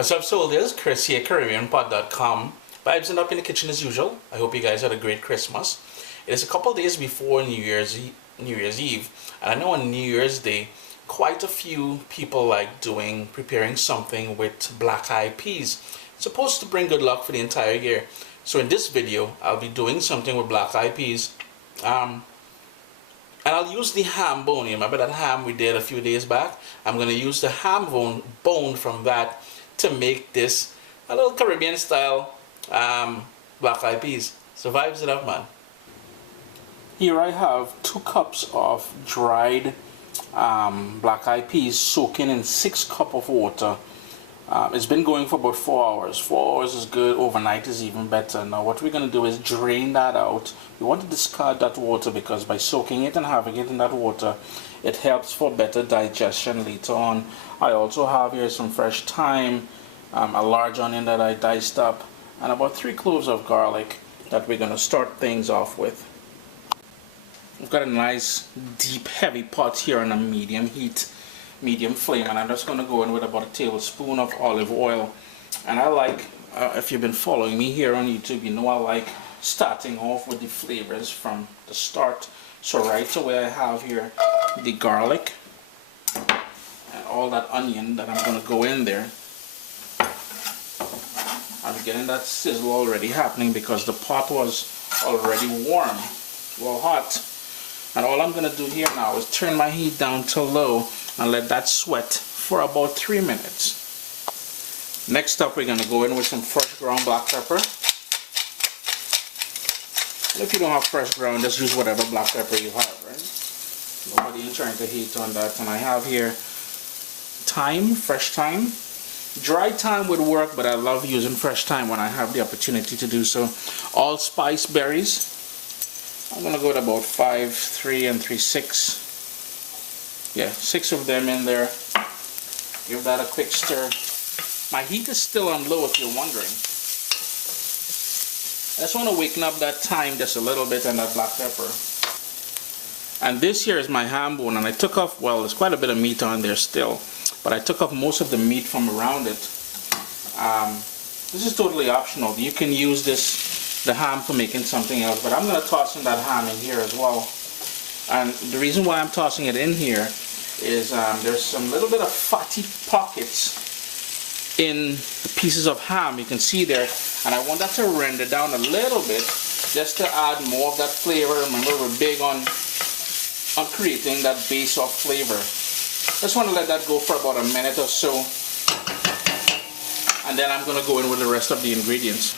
What's up, soldiers? Chris here, CaribbeanPot.com. Vibes and up in the kitchen as usual. I hope you guys had a great Christmas. It is a couple days before New Year's Eve, and I know on New Year's Day, quite a few people like preparing something with black-eyed peas. It's supposed to bring good luck for the entire year. So in this video, I'll be doing something with black-eyed peas. And I'll use the ham bone. You remember that ham we did a few days back? I'm going to use the ham bone from that to make this a little Caribbean style black-eyed peas. So vibes it up, man. Here I have 2 cups of dried black-eyed peas soaking in 6 cups of water. It's been going for about 4 hours. 4 hours is good. Overnight is even better. Now what we're going to do is drain that out. We want to discard that water because by soaking it and having it in that water, it helps for better digestion later on. I also have here some fresh thyme, a large onion that I diced up, and about 3 cloves of garlic that we're going to start things off with. We've got a nice deep heavy pot here on a medium heat, medium flame, and I'm just going to go in with about a tablespoon of olive oil. And I like, if you've been following me here on YouTube, you know I like starting off with the flavors from the start. So right away I have here the garlic and all that onion that I'm going to go in there. I'm getting that sizzle already happening because the pot was already warm, well hot. And all I'm going to do here now is turn my heat down to low and let that sweat for about 3 minutes. Next up, we're going to go in with some fresh ground black pepper. If you don't have fresh ground, just use whatever black pepper you have, right? Nobody is trying to hate on that. And I have here thyme, fresh thyme. Dry thyme would work, but I love using fresh thyme when I have the opportunity to do so. Allspice berries. I'm going to go with about 5, 3, and 3, 6. Yeah, 6 of them in there. Give that a quick stir. My heat is still on low if you're wondering. I just want to waken up that thyme just a little bit and that black pepper. And this here is my ham bone, and I took off, well, there's quite a bit of meat on there still, but I took off most of the meat from around it. This is totally optional. You can use the ham for making something else, but I'm going to toss in that ham in here as well. And the reason why I'm tossing it in here is there's some little bit of fatty pockets in the pieces of ham, you can see there, and I want that to render down a little bit just to add more of that flavor. Remember, we're big on creating that base of flavor. Just want to let that go for about a minute or so, and then I'm going to go in with the rest of the ingredients.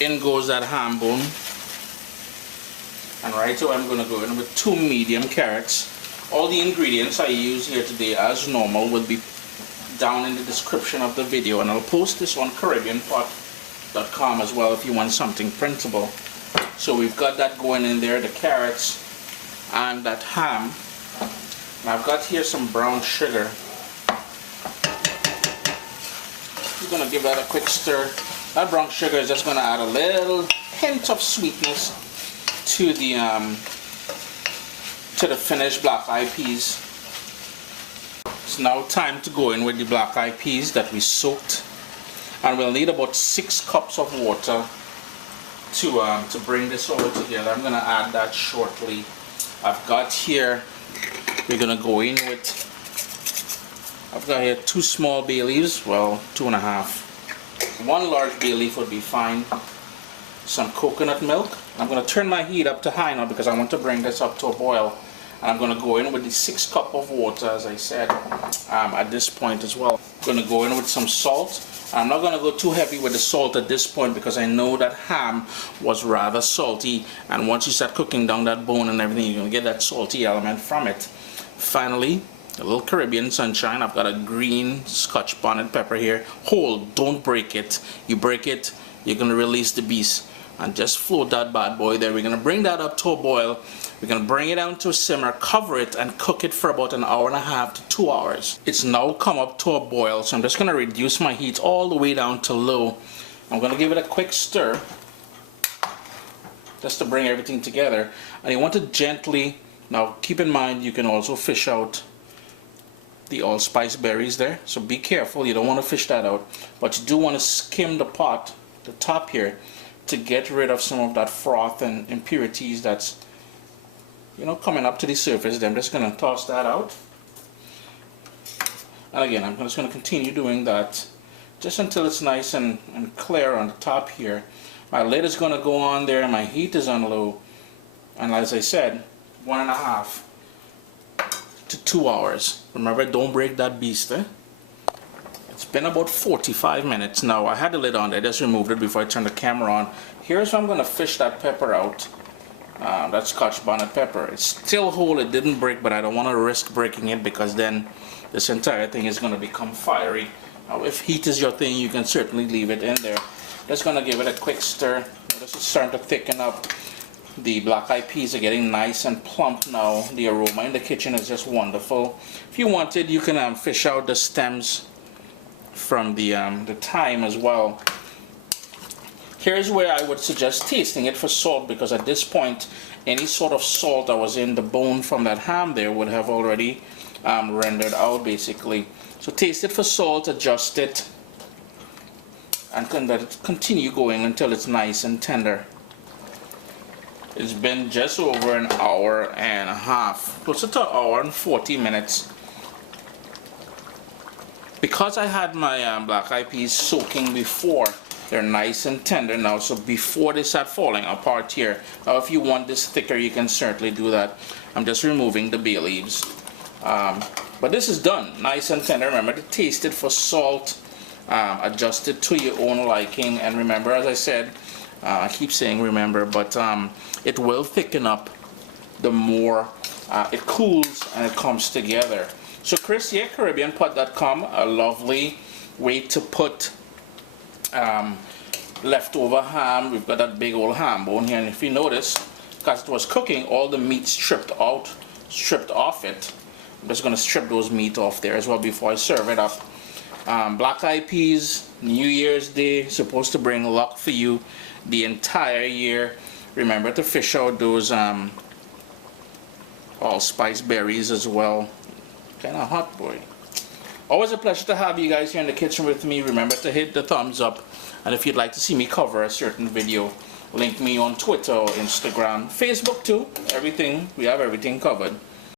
In goes that ham bone, and right away I'm going to go in with 2 medium carrots. All the ingredients I use here today as normal will be down in the description of the video, and I'll post this on CaribbeanPot.com as well if you want something printable. So we've got that going in there, the carrots and that ham. And I've got here some brown sugar. I'm going to give that a quick stir. That brown sugar is just going to add a little hint of sweetness to the finished black-eyed peas. It's now time to go in with the black-eyed peas that we soaked, and we'll need about 6 cups of water to bring this all together. I'm going to add that shortly. I've got here, we're going to go in with, I've got here 2 small bay leaves, well 2.5. 1 large bay leaf would be fine. Some coconut milk. I'm going to turn my heat up to high now because I want to bring this up to a boil. And I'm going to go in with the 6 cups of water, as I said, at this point as well. I'm going to go in with some salt. I'm not going to go too heavy with the salt at this point because I know that ham was rather salty. And once you start cooking down that bone and everything, you're going to get that salty element from it. Finally, a little Caribbean sunshine. I've got a green Scotch bonnet pepper here. Whole, don't break it. You break it, you're going to release the beast. And just float that bad boy there. We're going to bring that up to a boil. We're going to bring it down to a simmer, cover it, and cook it for about 1.5 hours to 2 hours. It's now come up to a boil, so I'm just going to reduce my heat all the way down to low. I'm going to give it a quick stir just to bring everything together. And you want to gently, now keep in mind you can also fish out the allspice berries there, so be careful. You don't want to fish that out, but you do want to skim the pot, the top here, to get rid of some of that froth and impurities that's, you know, coming up to the surface. Then I'm just going to toss that out. And again, I'm just going to continue doing that just until it's nice and clear on the top here. My lid is going to go on there, and my heat is on low. And as I said, 1.5 to 2 hours. Remember, don't break that beast, eh? It's been about 45 minutes now. I had the lid on there, I just removed it before I turned the camera on. Here's how I'm going to fish that pepper out. That Scotch bonnet pepper. It's still whole, it didn't break, but I don't want to risk breaking it because then this entire thing is going to become fiery. Now, if heat is your thing, you can certainly leave it in there. Just going to give it a quick stir. This is starting to thicken up. The black eyed peas are getting nice and plump now. The aroma in the kitchen is just wonderful. If you wanted, you can fish out the stems from the thyme as well. Here's where I would suggest tasting it for salt, because at this point any sort of salt that was in the bone from that ham there would have already rendered out basically. So taste it for salt, adjust it, and continue going until it's nice and tender. It's been just over an hour and a half, close to an hour and 40 minutes. Because I had my black eyed peas soaking before, they're nice and tender now, so before they start falling apart here. Now if you want this thicker, you can certainly do that. I'm just removing the bay leaves. But this is done, nice and tender. Remember to taste it for salt, adjust it to your own liking, and remember, as I said, I keep saying remember, but it will thicken up the more it cools and it comes together. So Chris here, CaribbeanPot.com, a lovely way to put leftover ham. We've got that big old ham bone here, and if you notice, because it was cooking, all the meat stripped off it. I'm just going to strip those meat off there as well before I serve it up. Black eyed peas, New Year's Day, supposed to bring luck for you the entire year. Remember to fish out those allspice berries as well. Kind of hot, boy. Always a pleasure to have you guys here in the kitchen with me. Remember to hit the thumbs up, and if you'd like to see me cover a certain video, link me on Twitter or Instagram, Facebook too. Everything, we have everything covered.